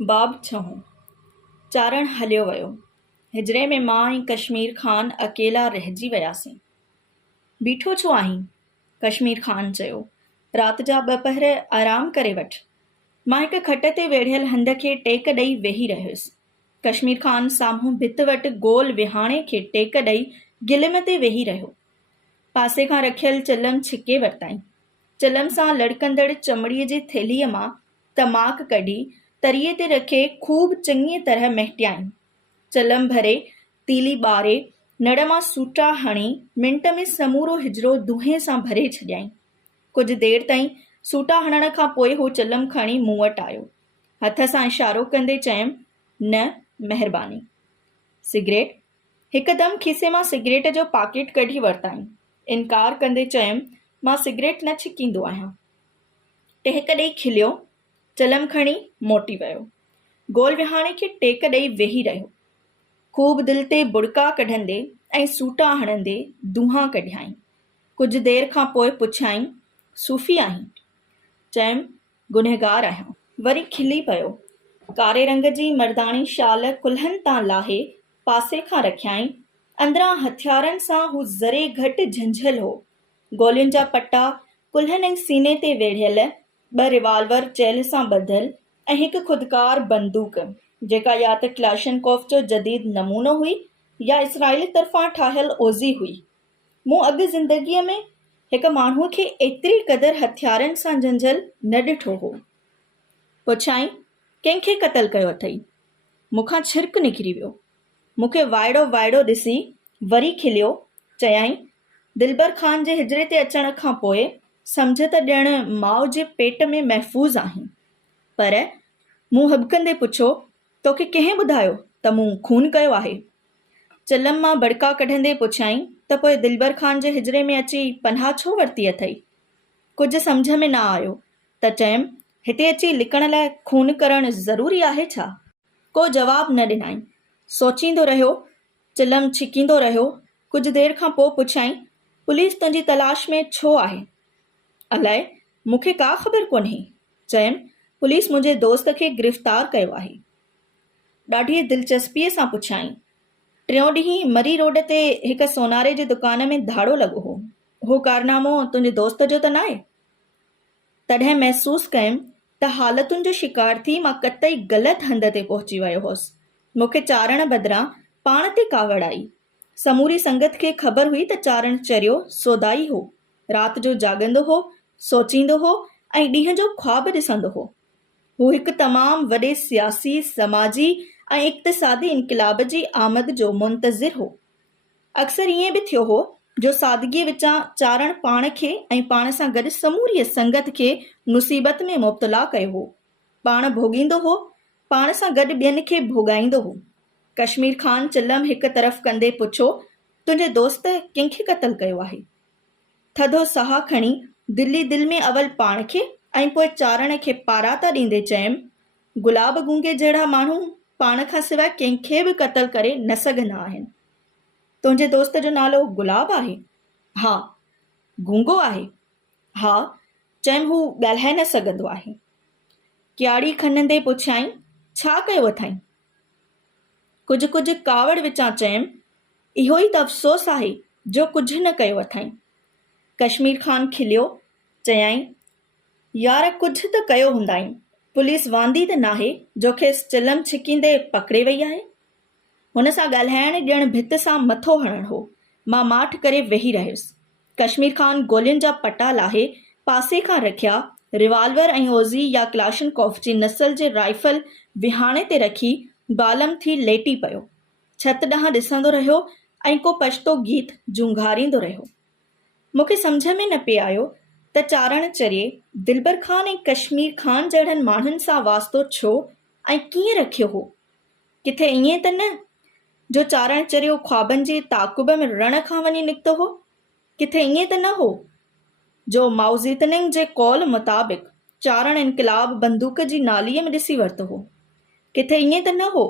बाब छहों चारण हलियो वियो। हिजड़े में मां ऐं कश्मीर ख़ान अकेला रहिजी वियासीं। बीठो छो आहीं? कश्मीर ख़ान चयो। राति जा 2 पहर आराम करे वठि। मां हिक खट ते वेढ़ियल हंध खे टेक ॾेई वेही रहियुसि। कश्मीर ख़ान साम्हूं भित वटि गोल विहाणे खे टेक ॾेई गिलिम ते वेही रहियो। पासे खां रखियल चिलम छिके वरिताईं। चिलम सां लड़कंदड़ चमड़ीअ जी थेलीअ मां तमाक कढी तरीअ ते रखे खूब चङीअ तरह महिटियाईं। चिलम भरे तीली ॿारे नड़ मां सूटा हणी मिंट में समूरो हिजड़ो दुहे सां भरे छॾियाईं। कुझु देर ताईं सूटा हणण खां पोइ हू चिलम खणी मूं वटि आयो। हथ सां इशारो कंदे चयुमि, न महिरबानी। सिगरेट? हिकदमि खीसे मां सिगरेट जो पाकेट कढी वरिताईं। इनकार कंदे चयुमि, मां सिगरेट न छिकींदो आहियां। टहिक ॾेई खिलियो। चिलम खणी मोटी वियो। गोल विहाणे खे टेक ॾेई वेही रहियो। खूब दिलि ते बुड़का कढंदे ऐं सूटा हणंदे दुहा कढियाईं। कुझु देर खां पोइ पुछियाईं, सूफ़ी आहीं? चयुमि, गुनहगार आहियां। वरी खिली पियो। कारे रंग जी मर्दानी शाल कुल्हनि तां लाहे पासे खां रखियाईं। अंदरां हथियारनि सां हू ज़रे घटि झंझल हो। गोलियुनि जा पटा कुल्हनि ऐं सीने ते वेढ़ियल, 2 रिवाल्वर चैल सां ॿधल ऐं हिक खुदकार बंदूक, जेका या त क्लाशनकोफ जो जदीद नमूनो हुई या इसराइली तरफ़ां ठाहियल ओज़ी हुई। मूं अॻु ज़िंदगीअ में हिक माण्हूअ खे एतिरी क़दर हथियारनि सां झंझल न ॾिठो हो। पुछाईं, कंहिंखे क़तल कयो अथई? मूंखां छिरक निकिरी वियो। मूंखे वाइड़ो वाइड़ो ॾिसी वरी खिलियो। चयाईं, दिलबर ख़ान जे हिजड़े ते अचण खां पोइ सम्झ त ॼण माउ जे पेट में महफ़ूज़ आहीं। पर मूं हॿकंदे पुछो, तोखे कंहिं ॿुधायो त मूं खून कयो आहे? चिलम मां बड़का कढंदे पुछियाईं त पोइ दिलबर ख़ान जे हिजड़े में अची पनाह छो वरिती अथई? कुझु सम्झ में न आयो त चयुमि, हिते अची लिकण लाइ खून करणु ज़रूरी आहे छा? को जवाब न ॾिनाई। सोचींदो रहियो। चिलम छिकींदो रहियो। कुझु देर खां पोइ पुछियाईं, पुलिस तुंहिंजी तलाश में छो आहे? अलाए, मूंखे का ख़बर कोन्हे। चयुमि, पुलिस मुंहिंजे दोस्त खे गिरफ़्तार कयो आहे। ॾाढी दिलचस्पीअ सां पुछियाईं, 3 ॾींहुं मरी रोड ते हिक सोनारे जी दुकान में धाड़ो लॻो हो। हो कारनामो तुंहिंजे दोस्त जो त नाहे? तॾहिं महसूस कयुमि त हालतुनि जो शिकार थी मां कतई ग़लति हंध ते पहुची वियो हुअसि। मूंखे चारण बदिरां पाण ते कावड़ आई। समूरी संगत खे ख़बर हुई त चारण चरियो सोदाई हो, राति जो जाॻंदो हो, सोचींदो हो ऐं ॾींहं जो ख्वाब ॾिसंदो हो। हू हिकु तमामु वॾे सियासी, समाजी ऐं इक़्तिसादी इनक़िलाब जी आमद जो मुंतज़िर हो। अक्सर ईअं बि थियो हो जो सादगीअ विचां चारण पाण खे ऐं पाण सां गॾु समूरी संगत खे मुसीबत में मुब्तला कयो हो। पाण भोॻींदो हो, पाण सां गॾु ॿियनि खे भोॻाईंदो हो। कश्मीर ख़ान चिलम हिक तरफ़ कंदे पुछो, तुंहिंजे दोस्त कंहिंखे क़तल कयो आहे? थधो साह खणी दिल्ली दिलि में अवल पाण खे ऐं पोइ चारण खे पाराता ॾींदे चयुमि, गुलाब गूंगे जहिड़ा माण्हू पाण खां सवाइ कंहिंखे बि क़तल करे न सघंदा आहिनि। तुंहिंजे दोस्त जो नालो गुलाब आहे? हा। गूंगो आहे? हा। चयुमि, हू ॻाल्हाए न सघंदो आहे। क्याड़ी खणंदे पुछियाईं, छा कयो अथई? कुझु कावड़ विचां चयुमि, इहो ई त अफ़सोस आहे जो कुझु न कयो अथई। कश्मीर ख़ान खिलियो। चयाईं, यार कुझु त कयो हूंदाई। पुलिस वांदी त नाहे जो खेसि चिलम छिकींदे पकिड़े वई आहे। हुन सां ॻाल्हाइण ॼण भित सां मथो हणण हो। मां माठ करे वेही रहियुसि। कश्मीर ख़ान गोलियुनि जा पटा लाहे पासे खां रखिया, रिवाल्वर ऐं ओज़ी या क्लाशनकोफ जी नसल जे राइफल विहाणे ते रखी बालम थी लेटी पियो। छत ॾांहुं ॾिसंदो रहियो ऐं को पछतो गीत जूंघारींदो रहियो। मूंखे सम्झ में न पिए आयो त चारण चरिए दिलबर ख़ान ऐं कश्मीर ख़ान जहिड़नि माण्हुनि सां वास्तो छो ऐं कीअं रखियो हो। किथे ईअं त न जो चारण चरियो ख्वाबनि जे ताक़ुब में रण खां वञी निकितो हो? किथे ईअं त न हो जो माउज़ीतनिंग जे कौल मुताबिक़ चारण इनक़िलाब बंदूक जी नालीअ में ॾिसी वरितो हो? किथे ईअं त न हो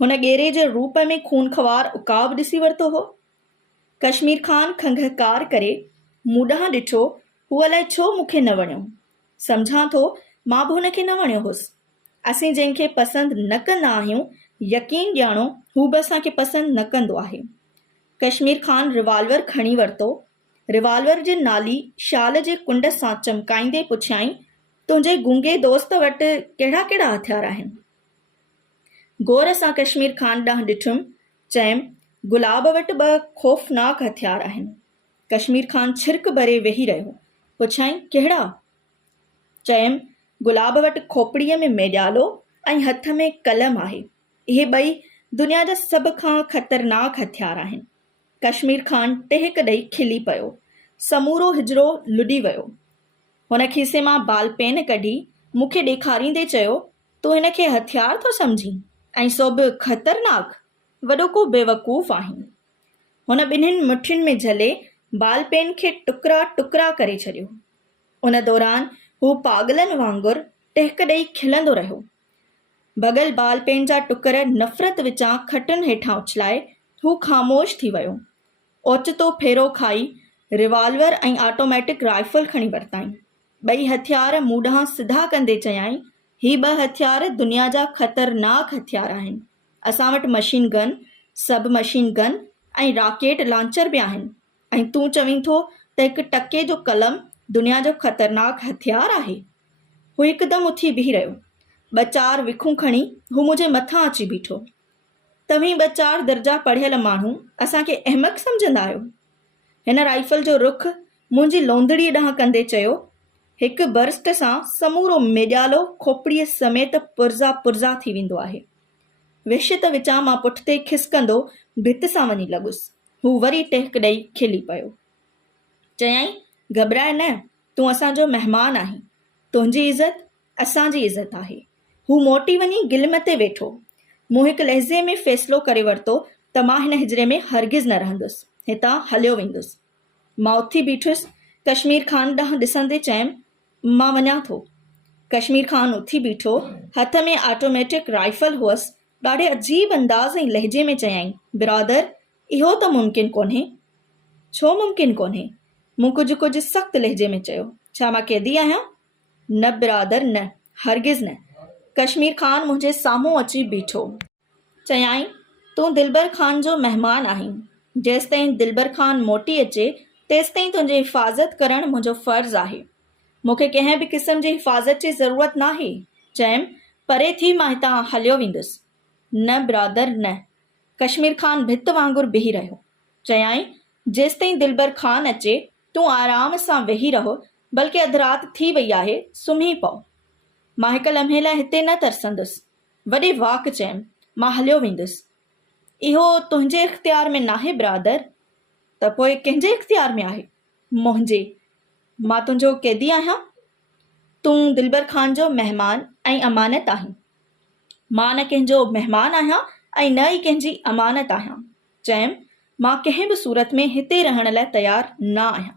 हुन गेरे जे रूप में खूनखवार उकाब ॾिसी वरितो हो? कश्मीर ख़ान खंघकार करे मूं ॾांहुं ॾिठो। हू अलाए छो मूंखे न वणियो। सम्झां थो मां बि हुनखे न वणियो हुअसि। असीं जंहिंखे पसंदि न कंदा आहियूं यकीन ॼाणो हू बि असांखे पसंदि न कंदो आहे। कश्मीर ख़ान रिवाल्वर खणी वरितो। रिवाल्वर जे नाली शाल जे कुंड सां चमकाईंदे पुछियाईं, तुंहिंजे गूंगे दोस्त वटि कहिड़ा कहिड़ा हथियार आहिनि? गौर सां कश्मीर ख़ान ॾांहुं ॾिठुमि। चयमि, गुलाब वटि 2 ख़ौफ़नाक हथियार आहिनि। कश्मीर ख़ान छिरक भरे वेही रहियो। पुछाईं, कहिड़ा? चयमि, गुलाब वटि खोपड़ीअ में मेॼालो ऐं हथ में कलम आहे। इहे 2 दुनिया जा सभ खां ख़तरनाक हथियार आहिनि। कश्मीर ख़ान टहिक ॾेई खिली पियो। समूरो हिजड़ो लुॾी वियो। हुन खीसे मां बाल पेन कढी मूंखे ॾेखारींदे चयो, तूं हिन खे हथियार थो सम्झी ऐं सो बि ख़तरनाक? वॾो को बेवकूफ़ आहीं। हुन 2 मुठियुनि में झले बाल पेन खे टुकड़ा टुकड़ा करे छॾियो। उन दौरान हू पागलनि वांगुरु टहिक ॾेई खिलंदो रहियो। भॻल बाल पेन जा टुकर नफ़रत विचां खटुनि हेठां उछलाए हू ख़ामोश थी वियो। ओचितो फेरो खाई रिवाल्वर ऐं ऑटोमेटिक राइफल खणी वरिताईं। 2 हथियार मूं ॾांहुं सिधा कंदे चयाईं, ही 2 हथियार दुनिया जा ख़तरनाक हथियार आहिनि। असां वटि मशीन गन, सब मशीन गन ऐं रॉकेट लॉन्चर बि आहिनि। ऐं तूं चवीं थो त हिकु टके जो कलम दुनिया जो ख़तरनाक हथियार आहे? हू हिकदमि उथी बीही रहियो। 2-4 विखूं खणी हू मुंहिंजे मथां अची बीठो। तव्हीं 2-4 दर्जा पढ़ियल माण्हू असांखे अहमक सम्झंदा आहियो? हिन राइफल जो रुख मुंहिंजी लोंदड़ीअ ॾांहुं कंदे चयो, हिकु बर्स्ट सां समूरो मेॼालो खोपड़ीअ समेत पुर्ज़ा पुर्ज़ा थी वेंदो आहे। विश त विचां मां पुठिते खिसकंदो भित सां वञी लॻुसि। हू वरी टहिक ॾेई खिली पियो। चयाईं, घबराए न, तूं असांजो महिमान आहीं। तुंहिंजी इज़त असांजी इज़त आहे। हू मोटी वञी गिलम ते वेठो। मूं हिकु लहज़े में फ़ैसिलो करे वरितो त मां हिन हिजड़े में हरगिज़ न रहंदुसि, हितां हलियो वेंदुसि। मां उथी बीठुसि। कश्मीर ख़ान ॾांहुं ॾिसंदे चयमि, मां वञां थो। कश्मीर ख़ान उथी बीठो। हथ में ऑटोमेटिक राइफल हुअसि। ॾाढे अजीब अंदाज़ ऐं लहजे में चयाईं, बिरादर, इहो त मुमकिन कोन्हे। छो मुमकिन कोन्हे? मूं कुझु सख़्तु लहजे में चयो। छा मां कैदी आहियां? न बिरादर, न, हरगिज़ न। कश्मीर ख़ान मुंहिंजे साम्हूं अची बीठो। चयाईं, तूं दिलबर ख़ान जो महिमान आहीं। जेसिताईं दिलबर ख़ान मोटी अचे तेसिताईं तुंहिंजी हिफ़ाज़त करणु मुंहिंजो फ़र्ज़ु आहे। मूंखे कंहिं बि क़िस्म जी हिफ़ाज़त जी ज़रूरत नाहे। चयमि, परे थी, मां हितां हलियो वेंदुसि। न बिरादर, न। कश्मीर ख़ान भित वांगुरु बीही रहियो। चयाईं, जेसिताईं दिलबर ख़ान अचे तूं आराम सां वेही रहो, बल्कि अधु राति थी वई आहे, सुम्ही पओ। मां हिकु लम्हे लाइ हिते न तरसंदुसि। वॾे वाक चयमि, मां हलियो वेंदुसि। इहो तुंहिंजे इख़्तियार में नाहे बिरादर। त पोइ कंहिंजे इख़्तियार में आहे? मुंहिंजे। मां तुंहिंजो कैदी आहियां। तूं दिलबर ख़ान जो महिमान ऐं अमानत आहीं। मां न कंहिंजो महिमान आहियां ऐं न ई कंहिंजी अमानत आहियां। चयमि, मां कंहिं बि सूरत में हिते रहण लाइ तयारु न आहियां।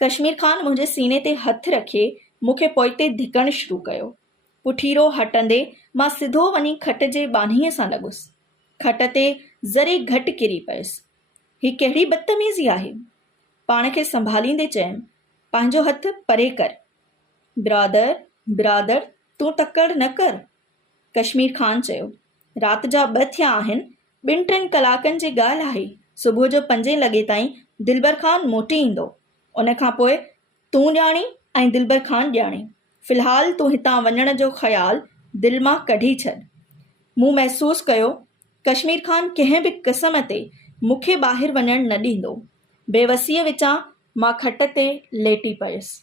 कश्मीर ख़ान मुंहिंजे सीने ते हथु रखे मूंखे पोइते धिकणु शुरू कयो। पुठीरो हटंदे मां सिधो वञी खट जे बानीअ सां लॻुसि। खट ते ज़रे घटि किरी पियसि। ही कहिड़ी बदतमीज़ी आहे? पाण खे संभालींदे चयमि, पंहिंजो हथु परे कर। बिरादर, बिरादर, तूं तकड़ि न कर। कश्मीर ख़ान चयो, राति जा 2 थिया आहिनि। 2-3 कलाकनि जी ॻाल्हि आहे। सुबुह जो 5 लॻे ताईं दिलबर ख़ान मोटी ईंदो। उन खां पोइ तूं ॼाणी ऐं दिलबर ख़ान ॼाणे। फ़िलहाल तूं हितां वञण जो ख़्यालु दिलि मां कढी छॾ। मूं महसूसु कयो कश्मीर ख़ान कंहिं बि क़िस्म ते मूंखे ॿाहिरि वञणु न ॾींदो। बेवसीअ विचां मां खट ते लेटी पियसि।